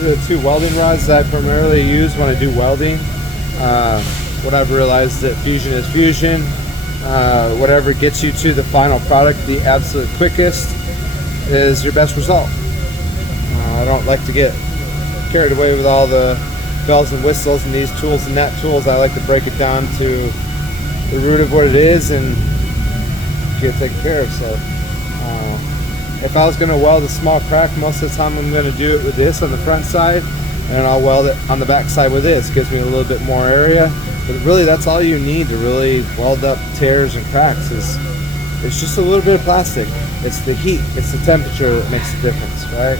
those are the two welding rods that I primarily use when I do welding. What I've realized that fusion is fusion. Whatever gets you to the final product the absolute quickest is your best result. I don't like to get carried away with all the bells and whistles and these tools and that tools. I like to break it down to the root of what it is and get it taken care of. So if I was going to weld a small crack, most of the time I'm going to do it with this on the front side, and I'll weld it on the back side with this. Gives me a little bit more area, but really that's all you need to really weld up tears and cracks. It's just a little bit of plastic. It's the heat, it's the temperature that makes the difference, right?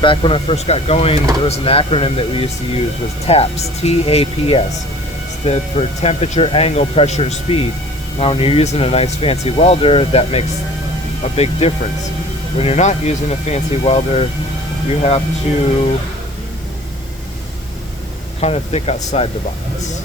Back when I first got going, there was an acronym that we used to use, was TAPS, T-A-P-S. Stood for temperature, angle, pressure, and speed. Now when you're using a nice fancy welder, that makes a big difference. When you're not using a fancy welder, you have to kind of think outside the box,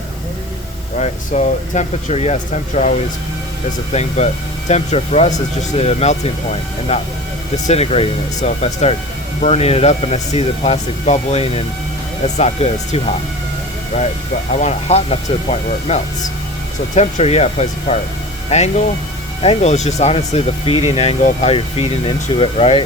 right? So temperature, yes, temperature always is a thing, but temperature for us is just a melting point and not disintegrating it. So if I start burning it up and I see the plastic bubbling, and that's not good, it's too hot, right? But I want it hot enough to the point where it melts. So temperature, yeah, plays a part. Angle is just honestly the feeding angle of how you're feeding into it, right?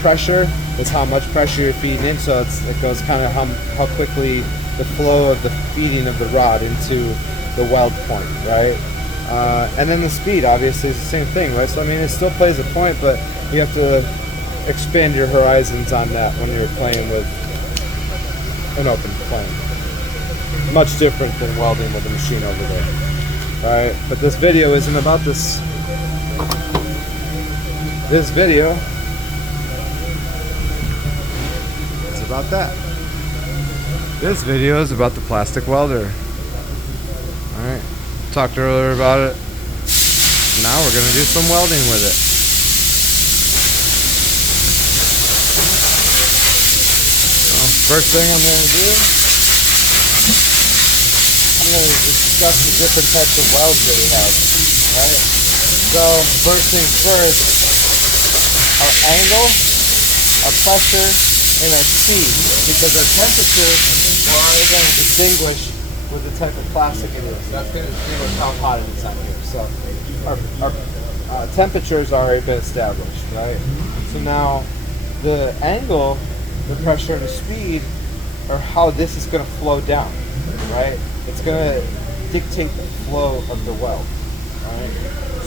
Pressure is how much pressure you're feeding in, so it goes kind of how quickly the flow of the feeding of the rod into the weld point, right? And then the speed obviously is the same thing, right? So I mean, it still plays a point, but you have to expand your horizons on that when you're playing with an open flame. Much different than welding with a machine over there. Alright, but this video isn't about this. This video is about that. This video is about the plastic welder. Alright, talked earlier about it. Now we're going to do some welding with it. First thing I'm going to do, I'm going to discuss the different types of welds that we have, right? So, first things first, our angle, our pressure, and our speed, because our temperature, we're already going to distinguish with the type of plastic it is. That's going to distinguish how hot it is on here. So, our temperatures already been established, right? So now, the angle, the pressure, and the speed are how this is going to flow down, right? It's going to dictate the flow of the weld, right?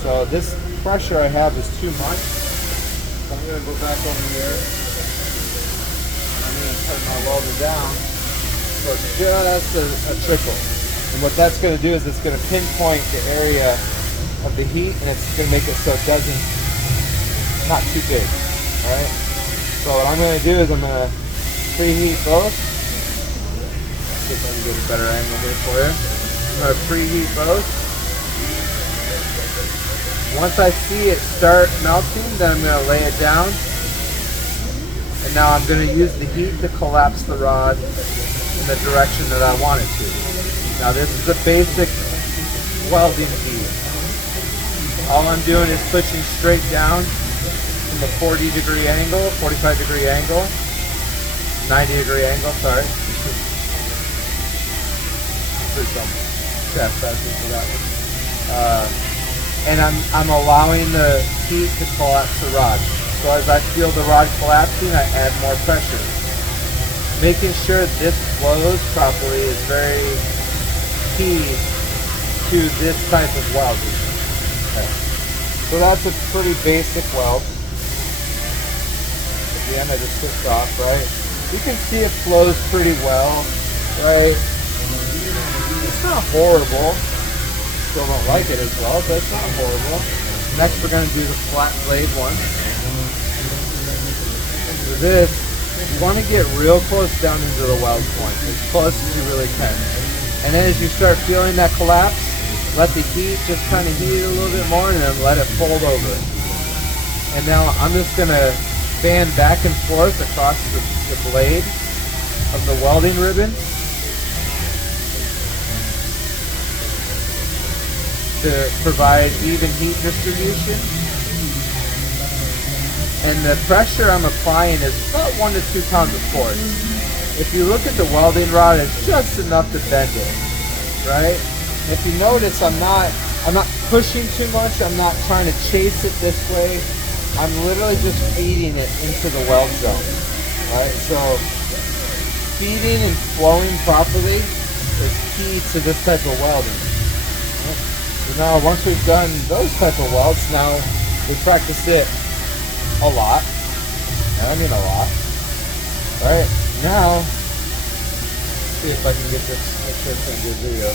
So this pressure I have is too much. So I'm going to go back over here. I'm going to turn my welder down for just a trickle. And what that's going to do is it's going to pinpoint the area of the heat, and it's going to make it so it doesn't, not too big, all right? So what I'm going to do is I'm going to preheat both. See if I can get a better angle here for you. I'm going to preheat both. Once I see it start melting, then I'm going to lay it down. And now I'm going to use the heat to collapse the rod in the direction that I want it to. Now this is a basic welding heat. All I'm doing is pushing straight down from a 40-degree angle, 45-degree angle, 90-degree angle, sorry. Pretty dumb chastisement for that one. And I'm allowing the heat to collapse the rod. So as I feel the rod collapsing, I add more pressure. Making sure this flows properly is very key to this type of welding. Okay. So that's a pretty basic weld. Again, I just switched off, right? You can see it flows pretty well, right? It's not horrible. Still don't like it as well, but it's not horrible. Next, we're going to do the flat blade one. And for this, you want to get real close down into the weld point, as close as you really can. And then as you start feeling that collapse, let the heat just kind of heat it a little bit more, and then let it fold over. And now I'm just going to fan back and forth across the blade of the welding ribbon to provide even heat distribution. And the pressure I'm applying is about 1 to 2 pounds of force. If you look at the welding rod, it's just enough to bend it, right? If you notice, I'm not pushing too much. I'm not trying to chase it this way. I'm literally just feeding it into the weld zone, right? So feeding and flowing properly is key to this type of welding. Right? So now once we've done those type of welds, now we practice it a lot. I mean a lot. Alright, now see if I can get this, make sure it's in good video.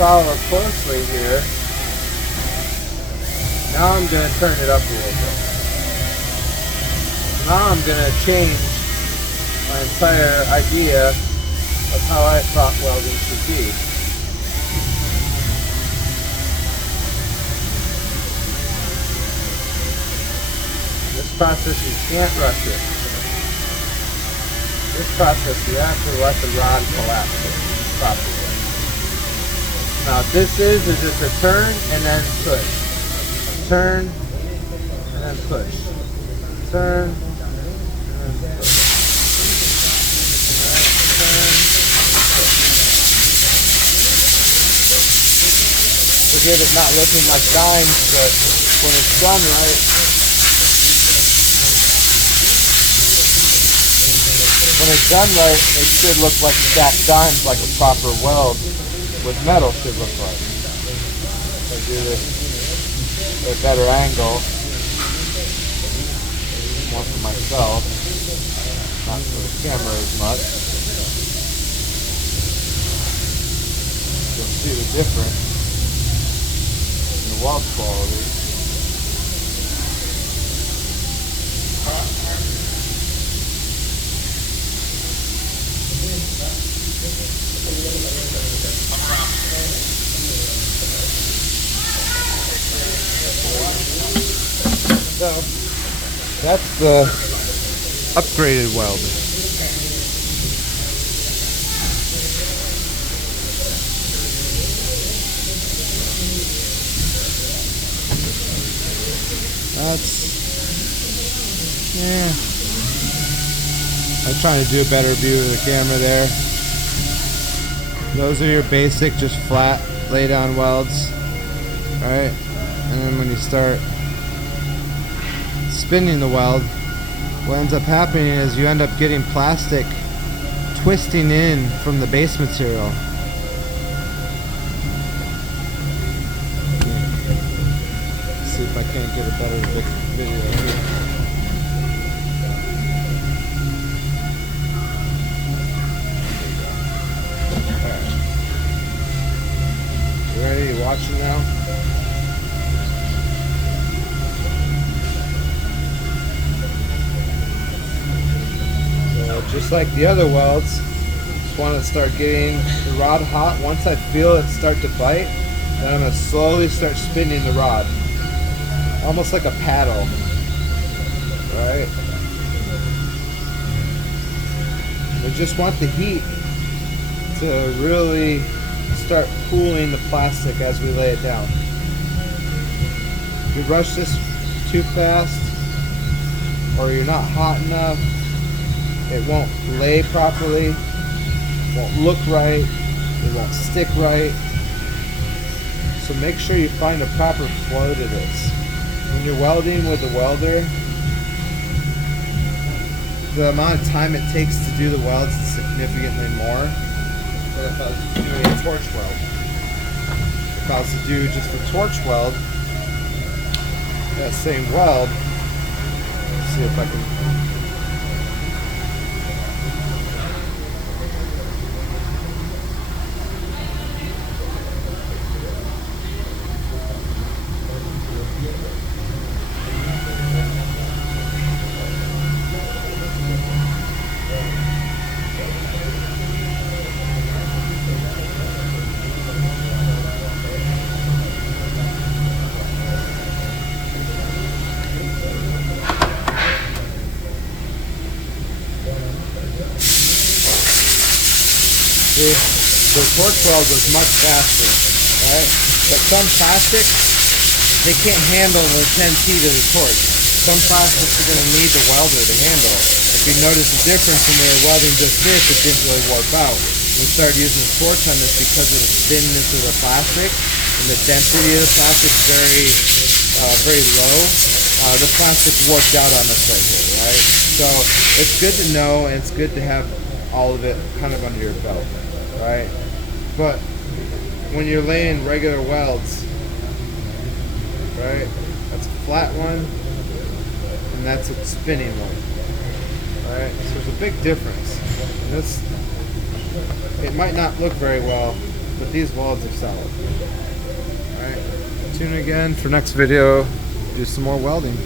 Follow closely here. Now I'm going to turn it up a little bit. Now I'm going to change my entire idea of how I thought welding should be. This process, you can't rush it. This process, you have to let the rod collapse properly. Now what this is just a turn and then push. Turn and then push. Turn and then push. Turn and push. Forgive it not looking like dimes, but when it's done right, it should look like stacked dimes, like a proper weld with metal should look like. If I do this at a better angle, more for myself, not for the camera as much, you'll see the difference in the weld quality. So that's the upgraded weld. I'm trying to do a better view of the camera there. Those are your basic, just flat lay down welds, right? And then when you start spinning the weld, what ends up happening is you end up getting plastic twisting in from the base material. Let's see if I can't get a better video here. Alright. You ready? You watching now? Just like the other welds, just want to start getting the rod hot. Once I feel it start to bite, then I'm going to slowly start spinning the rod, almost like a paddle, right? We just want the heat to really start cooling the plastic as we lay it down. If you rush this too fast, or you're not hot enough, it won't lay properly, won't look right, it won't stick right. So make sure you find a proper flow to this. When you're welding with a welder, the amount of time it takes to do the welds is significantly more than if I was doing a torch weld. If I was to do just a torch weld, that same weld, let's see if I can. The torch weld was much faster, right? But some plastics, they can't handle the intense heat of the torch. some plastics are going to need the welder to handle. If you notice the difference when we were welding just this, it didn't really warp out. When we started using the torch on this, because of the thinness of the plastic and the density of the plastic very low, the plastic warped out on us right here, right? So it's good to know, and it's good to have all of it kind of under your belt, right? But when you're laying regular welds, right, that's a flat one and that's a spinning one, right? So there's a big difference. And this, it might not look very well, but these welds are solid. All right, tune in again for next video. Do some more welding.